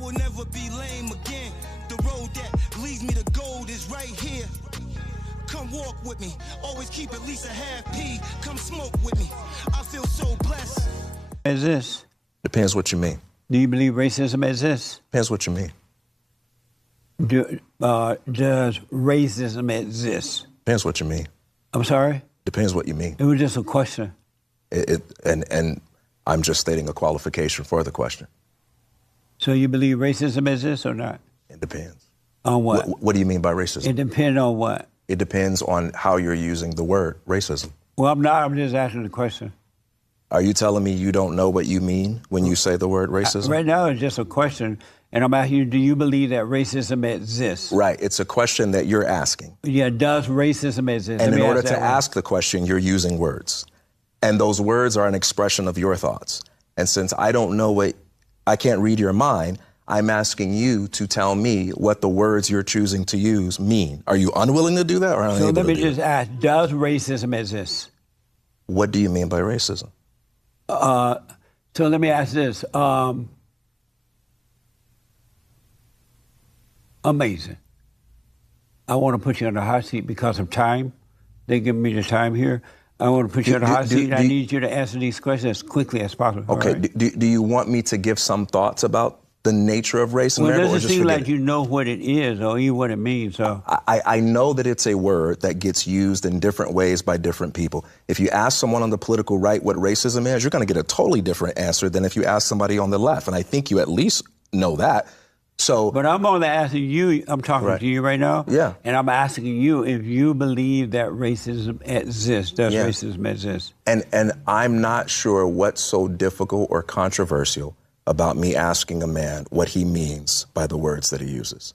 will never be lame again. The road that leads me to gold is right here. Come walk with me. Always keep at least a half P. Come smoke with me. I feel so blessed. Is this? Depends what you mean. Do you believe racism exists? Depends what you mean. Does racism exist? Depends what you mean. I'm sorry? Depends what you mean. It was just a question. And I'm just stating a qualification for the question. So you believe racism exists or not? It depends. On what? What do you mean by racism? It depends on what? It depends on how you're using the word racism. Well, I'm not. I'm just asking the question. Are you telling me you don't know what you mean when you say the word racism? Right now, it's just a question. And I'm asking you, do you believe that racism exists? Right. It's a question that you're asking. Yeah, does racism exist? And in order to ask the question, you're using words. And those words are an expression of your thoughts. And since I don't know I can't read your mind, I'm asking you to tell me what the words you're choosing to use mean. Are you unwilling to do that or unable to do that? So let me just ask, does racism exist? What do you mean by racism? So let me ask this. Amazing. I want to put you on the hot seat because of time. They give me the time here. I want to put you on the hot seat. I need you to answer these questions as quickly as possible. Okay. Right? Do you want me to give some thoughts about the nature of race in America? Well, it doesn't seem like you know what it is or even what it means. So I know that it's a word that gets used in different ways by different people. If you ask someone on the political right what racism is, you're going to get a totally different answer than if you ask somebody on the left. And I think you at least know that. So, but I'm only asking you, I'm talking to you right now. Yeah. And I'm asking you if you believe that racism exists. Does racism exist? And I'm not sure what's so difficult or controversial about me asking a man what he means by the words that he uses.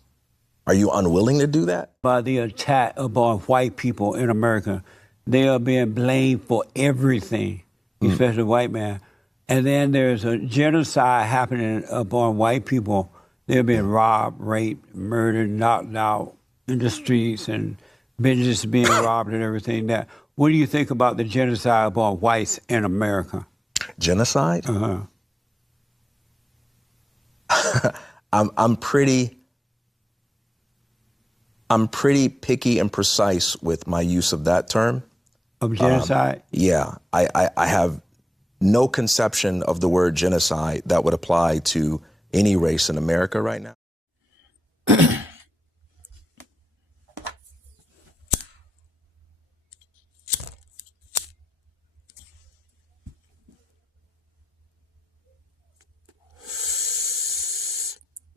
Are you unwilling to do that? By the attack upon white people in America, they are being blamed for everything, especially white men. And then there's a genocide happening upon white people. They're being robbed, raped, murdered, knocked out in the streets, and businesses being robbed and everything. That. What do you think about the genocide upon whites in America? Genocide? Uh-huh. I'm pretty picky and precise with my use of that term. Of genocide? Yeah. I have no conception of the word genocide that would apply to any race in America right now.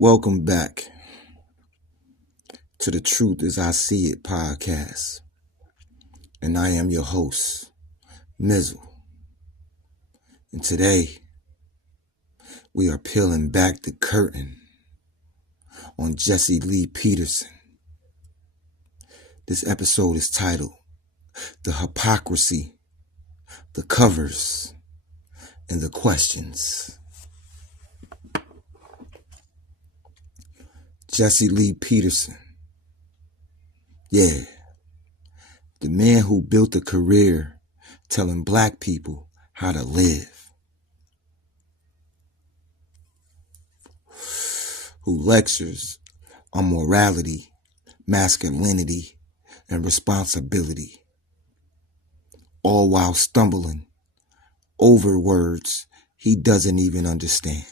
Welcome back to the Truth as I See It podcast. And I am your host, Mizal. And today, we are peeling back the curtain on Jesse Lee Peterson. This episode is titled, The Hypocrisy, the Covers, and the Questions. Jesse Lee Peterson. Yeah, the man who built a career telling black people how to live. Who lectures on morality, masculinity, and responsibility, all while stumbling over words he doesn't even understand.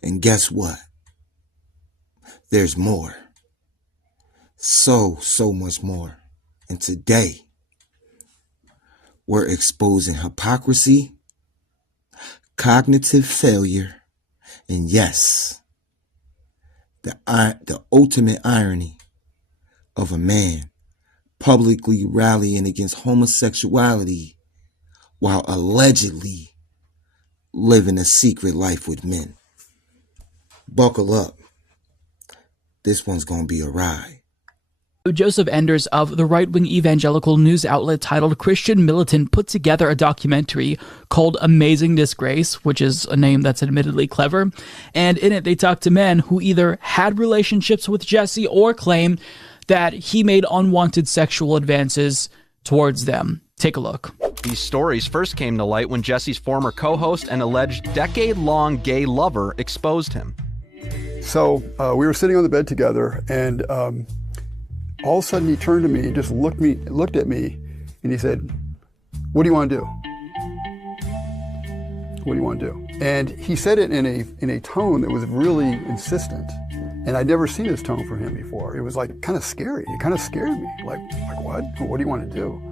And guess what? There's more. So much more. And today, we're exposing hypocrisy, cognitive failure, and yes, the ultimate irony of a man publicly rallying against homosexuality while allegedly living a secret life with men. Buckle up. This one's gonna be a ride. Joseph Enders of the right-wing evangelical news outlet titled Christian Militant put together a documentary called Amazing Disgrace, which is a name that's admittedly clever. And in it, they talk to men who either had relationships with Jesse or claim that he made unwanted sexual advances towards them. Take a look. These stories first came to light when Jesse's former co-host and alleged decade-long gay lover exposed him. So we were sitting on the bed together, and all of a sudden he turned to me and just looked at me, and he said, "What do you want to do? What do you want to do?" And he said it in a tone that was really insistent, and I'd never seen this tone from him before. It was like kind of scary. It kind of scared me. Like what? What do you want to do?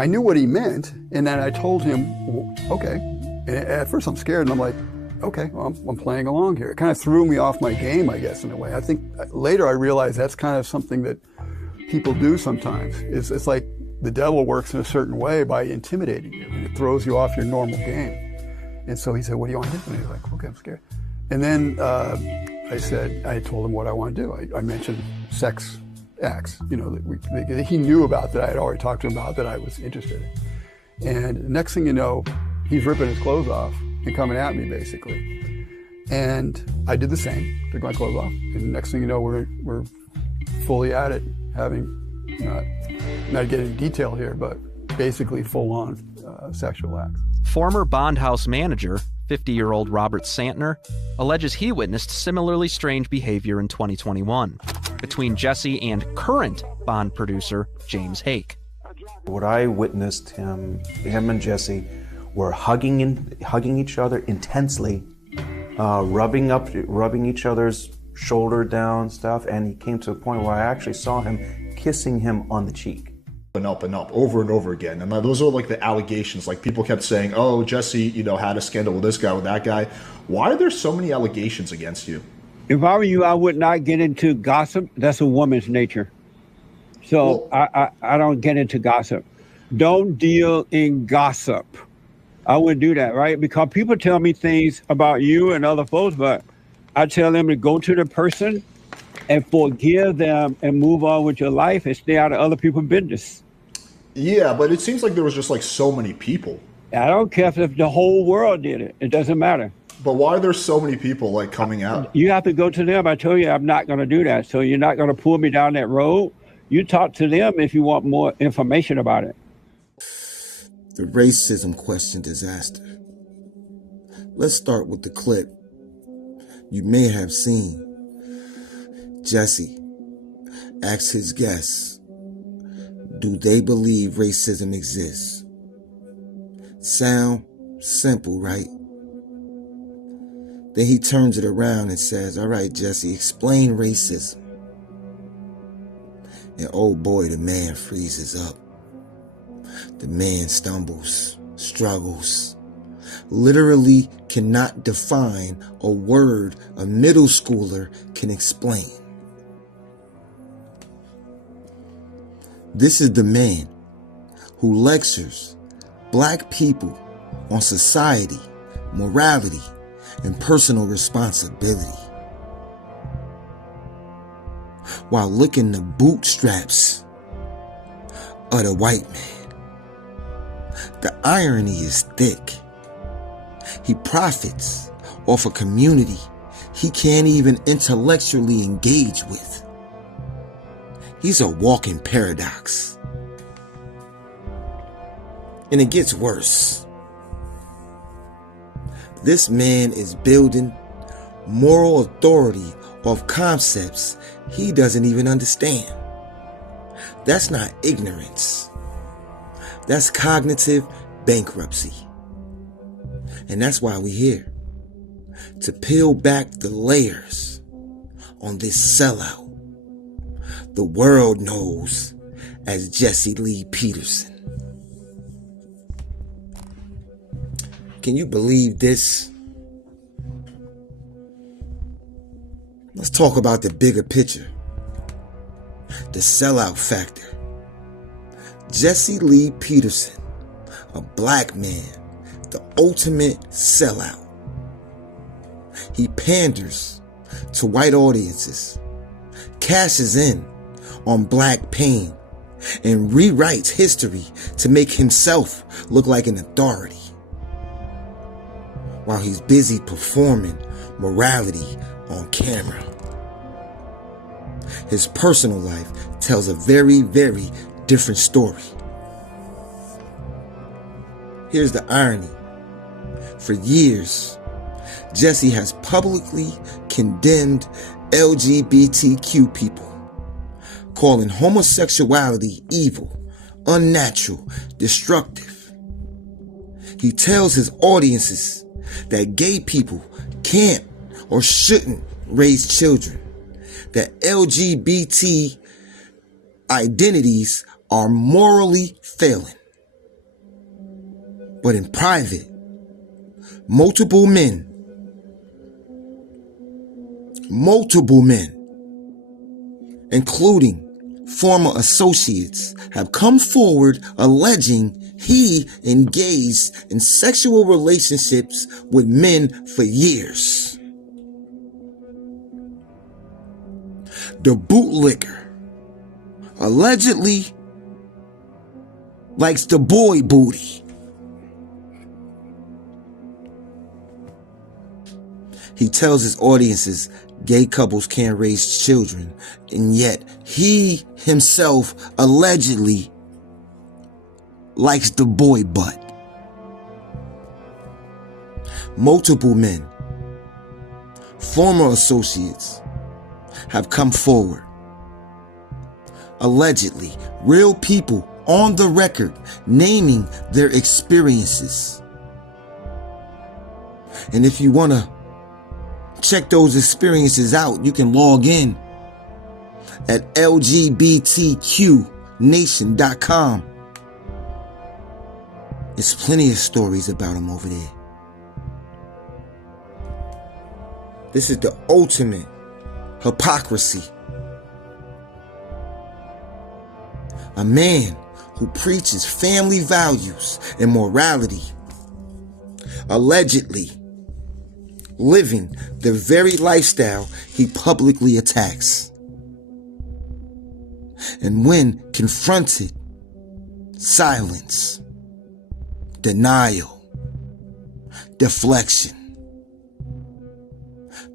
I knew what he meant, and then I told him, well, okay. And at first I'm scared, and I'm like, okay, well, I'm playing along here. It kind of threw me off my game, I guess, in a way. I think later I realized that's kind of something that people do sometimes. It's like the devil works in a certain way by intimidating you, and it throws you off your normal game. And so he said, "What do you want to do?" And he was like, "Okay, I'm scared." And then I told him what I want to do. I mentioned sex acts, that he knew about, that I had already talked to him about, that I was interested in. And next thing you know, he's ripping his clothes off and coming at me, basically. And I did the same, took my clothes off. And next thing you know, we're fully at it, having, not getting detail here, but basically full-on sexual acts. Former Bond House manager, 50-year-old Robert Santner, alleges he witnessed similarly strange behavior in 2021 between Jesse and current Bond producer James Hake. What I witnessed, him and Jesse were hugging each other intensely, rubbing each other's shoulder down stuff, and he came to a point where I actually saw him kissing him on the cheek. And up over and over again. And those are like the allegations. Like people kept saying, "Oh, Jesse, had a scandal with this guy, with that guy." Why are there so many allegations against you? If I were you, I would not get into gossip. That's a woman's nature. So I don't get into gossip. Don't deal in gossip. I wouldn't do that, right? Because people tell me things about you and other folks, but I tell them to go to the person and forgive them and move on with your life and stay out of other people's business. Yeah, but it seems like there was just like so many people. I don't care if the whole world did it. It doesn't matter. But why are there so many people like coming out? You have to go to them. I told you I'm not going to do that. So you're not going to pull me down that road. You talk to them if you want more information about it. The racism question disaster. Let's start with the clip you may have seen. Jesse asks his guests, do they believe racism exists? Sound simple, right? Then he turns it around and says, "All right, Jesse, explain racism." And oh boy, the man freezes up. The man stumbles, struggles, literally cannot define a word a middle schooler can explain. This is the man who lectures black people on society, morality, and personal responsibility, while licking the bootstraps of the white man. The irony is thick. He profits off a community he can't even intellectually engage with. He's a walking paradox. And it gets worse. This man is building moral authority off concepts he doesn't even understand. That's not ignorance. That's cognitive bankruptcy. And that's why we're here. To peel back the layers on this sellout the world knows as Jesse Lee Peterson. Can you believe this? Let's talk about the bigger picture. The sellout factor. Jesse Lee Peterson, a black man, the ultimate sellout. He panders to white audiences, cashes in on black pain, and rewrites history to make himself look like an authority, while he's busy performing morality on camera. His personal life tells a very, very different story. Here's the irony. For years, Jesse has publicly condemned LGBTQ people, calling homosexuality evil, unnatural, destructive. He tells his audiences that gay people can't or shouldn't raise children, that LGBT identities are morally failing. But in private, multiple men, including former associates, have come forward alleging he engaged in sexual relationships with men for years. The bootlicker allegedly likes the boy booty. He tells his audiences gay couples can't raise children, and yet he himself allegedly likes the boy butt. Multiple men, former associates, have come forward. Allegedly, real people on the record naming their experiences. And if you want to check those experiences out, you can log in at LGBTQnation.com. There's plenty of stories about them over there. This is the ultimate hypocrisy. A man who preaches family values and morality, allegedly living the very lifestyle he publicly attacks. And when confronted, silence, denial, deflection.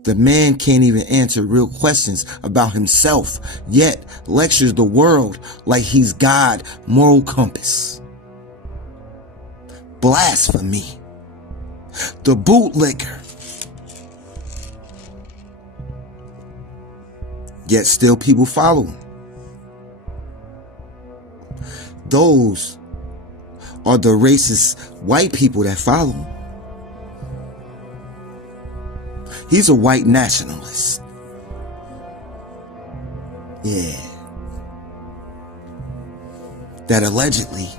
The man can't even answer real questions about himself, yet lectures the world like he's God' moral compass. Blasphemy. The bootlicker. Yet still people follow him. Those are the racist white people that follow him. He's a white nationalist. Yeah. That allegedly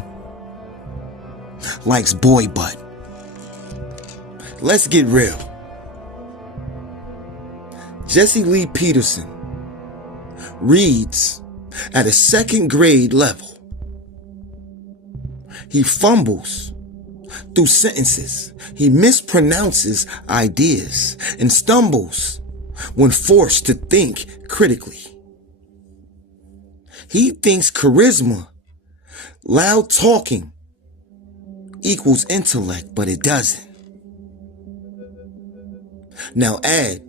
likes boy butt. Let's get real. Jesse Lee Peterson reads at a second grade level. He fumbles through sentences. He mispronounces ideas and stumbles when forced to think critically. He thinks charisma, loud talking, equals intellect, but it doesn't. Now add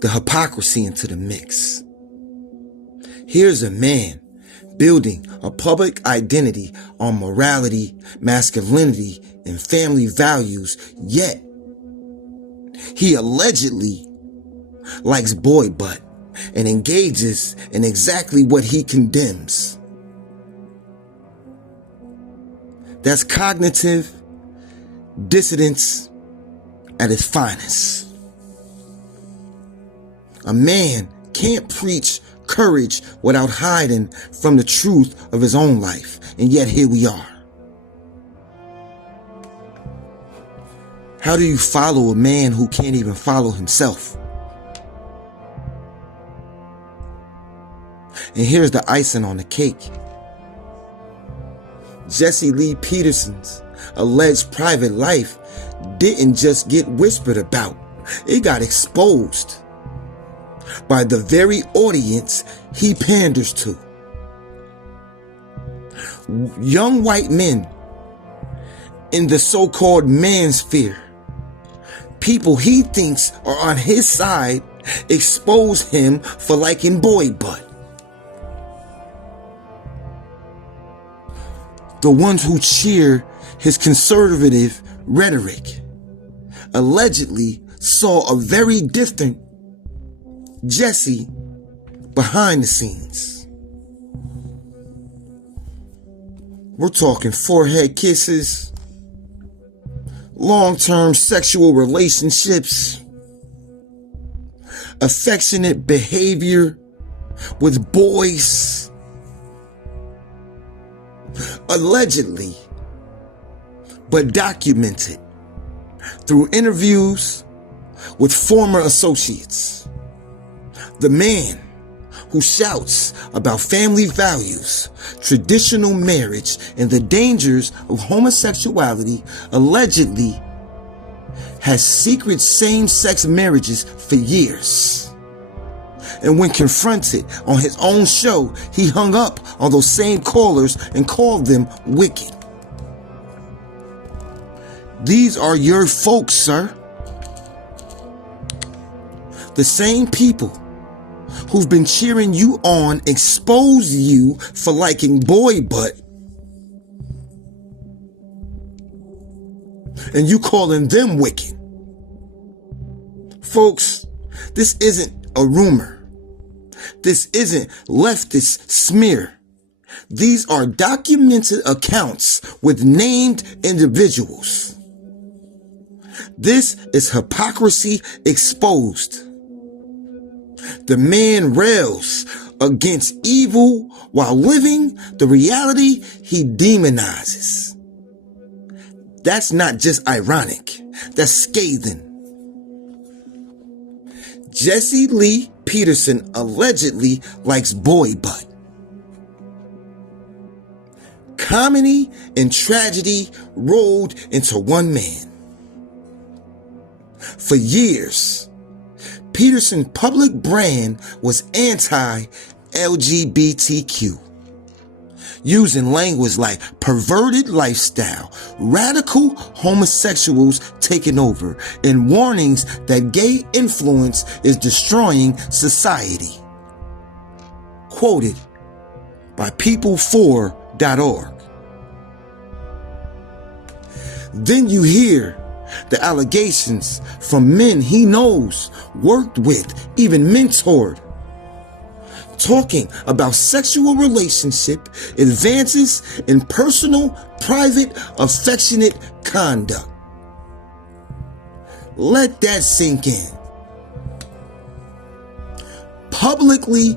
the hypocrisy into the mix. Here's a man building a public identity on morality, masculinity, and family values, yet he allegedly likes boy butt and engages in exactly what he condemns. That's cognitive dissonance at its finest. A man can't preach courage without hiding from the truth of his own life, and yet here we are. How do you follow a man who can't even follow himself? And here's the icing on the cake. Jesse Lee Peterson's alleged private life didn't just get whispered about, it got exposed by the very audience he panders to. Young white men in the so-called manosphere, people he thinks are on his side, expose him for liking boy butt. The ones who cheer his conservative rhetoric allegedly saw a very different Jesse behind the scenes. We're talking forehead kisses, long-term sexual relationships, affectionate behavior with boys. Allegedly, but documented through interviews with former associates. The man who shouts about family values, traditional marriage, and the dangers of homosexuality allegedly has secret same-sex marriages for years. And when confronted on his own show, he hung up on those same callers and called them wicked. These are your folks, sir. The same people who've been cheering you on expose you for liking boy butt, and you calling them wicked. Folks, this isn't a rumor. This isn't leftist smear. These are documented accounts with named individuals. This is hypocrisy exposed. The man rails against evil while living the reality he demonizes. That's not just ironic. That's scathing. Jesse Lee Peterson allegedly likes boy butt. Comedy and tragedy rolled into one man. For years, Peterson's public brand was anti-LGBTQ, using language like perverted lifestyle, radical homosexuals taking over, and warnings that gay influence is destroying society. Quoted by people4.org. Then you hear the allegations from men he knows, worked with, even mentored, talking about sexual relationship advances in personal, private, affectionate conduct. Let that sink in. Publicly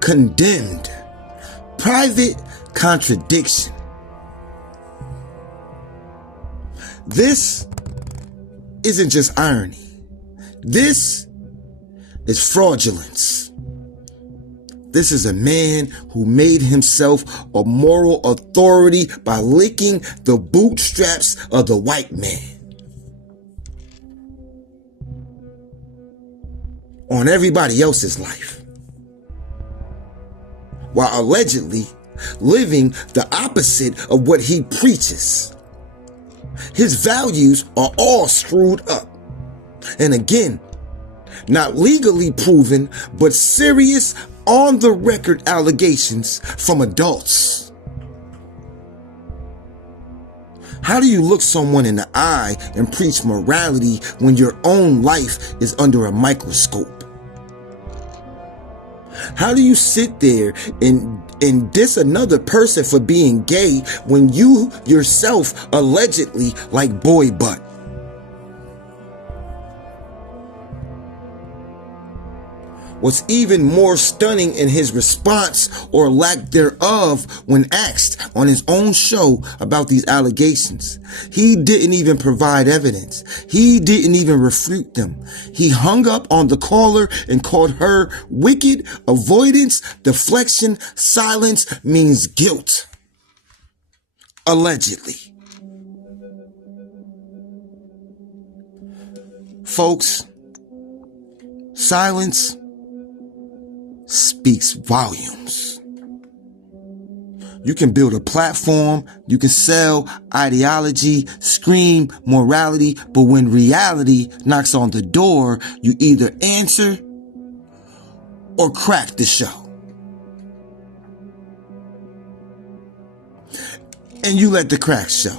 condemned, private contradiction. This isn't just irony. This is fraudulence. This is a man who made himself a moral authority by licking the bootstraps of the white man on everybody else's life, while allegedly living the opposite of what he preaches. His values are all screwed up. And again, not legally proven, but serious on the record allegations from adults. How do you look someone in the eye and preach morality when your own life is under a microscope? How do you sit there and diss another person for being gay when you yourself allegedly like boy butt? What's even more stunning in his response or lack thereof when asked on his own show about these allegations, he didn't even provide evidence. He didn't even refute them. He hung up on the caller and called her wicked. Avoidance, deflection, silence means guilt. Allegedly. Folks, silence speaks volumes. You can build a platform, you can sell ideology, scream morality, but when reality knocks on the door, you either answer or crack the show. And you let the crack show.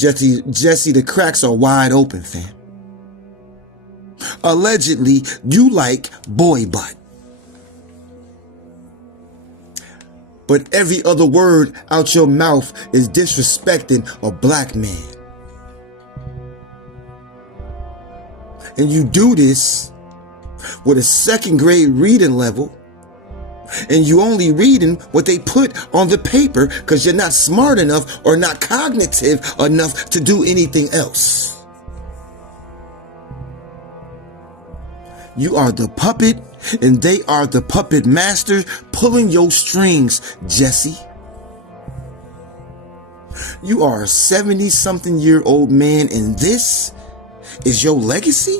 Jesse, the cracks are wide open, fam. Allegedly, you like boy butt. But every other word out your mouth is disrespecting a black man. And you do this with a second grade reading level, and you only reading what they put on the paper because you're not smart enough or not cognitive enough to do anything else. You are the puppet and they are the puppet master pulling your strings, Jesse. You are a 70-something-year-old man and this is your legacy?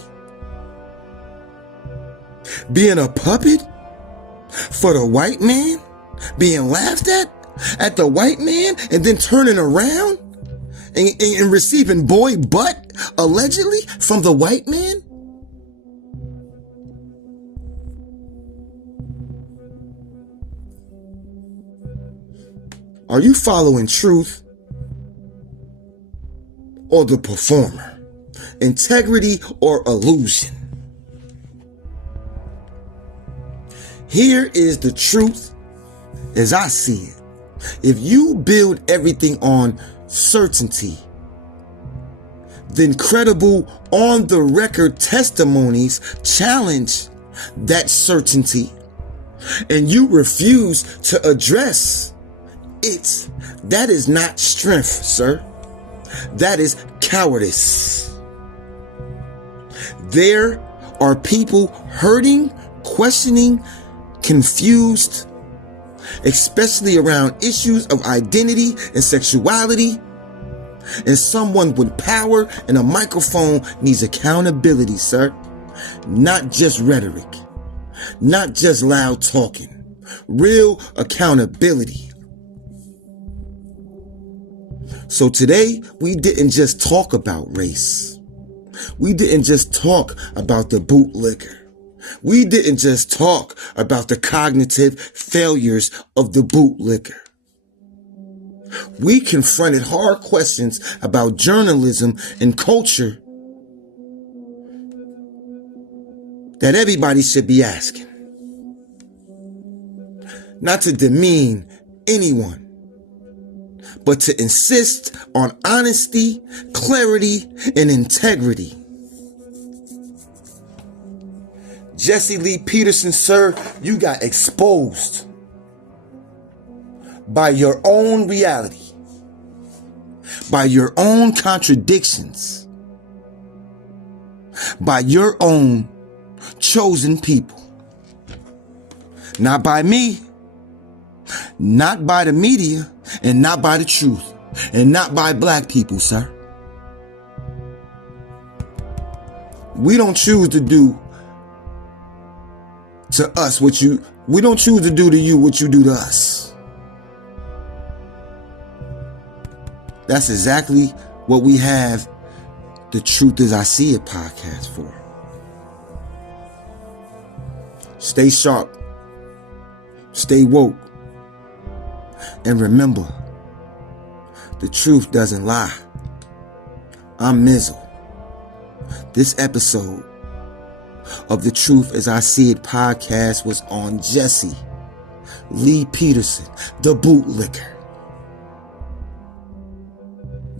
Being a puppet for the white man? Being laughed at the white man, and then turning around and receiving boy butt, allegedly, from the white man? Are you following truth or the performer? Integrity or illusion? Here is the truth as I see it. If you build everything on certainty, then credible on the record testimonies challenge that certainty, and you refuse to address it. That is not strength, sir. That is cowardice. There are people hurting, questioning, confused, especially around issues of identity and sexuality. And someone with power and a microphone needs accountability, sir. Not just rhetoric, not just loud talking, real accountability. So today, we didn't just talk about race. We didn't just talk about the bootlicker. We didn't just talk about the cognitive failures of the bootlicker. We confronted hard questions about journalism and culture that everybody should be asking. Not to demean anyone, but to insist on honesty, clarity, and integrity. Jesse Lee Peterson, sir, you got exposed by your own reality, by your own contradictions, by your own chosen people. Not by me, not by the media, and not by the truth, and not by black people, sir. We don't choose to do to us we don't choose to do to you what you do to us. That's exactly what we have the Truth As I See It podcast for. Stay sharp, stay woke, and remember, the truth doesn't lie. I'm Mizal. This episode of the Truth As I See It podcast was on Jesse Lee Peterson, the bootlicker,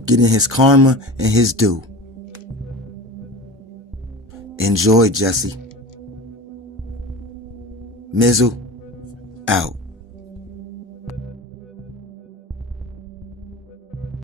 getting his karma and his due. Enjoy, Jesse. Mizal out.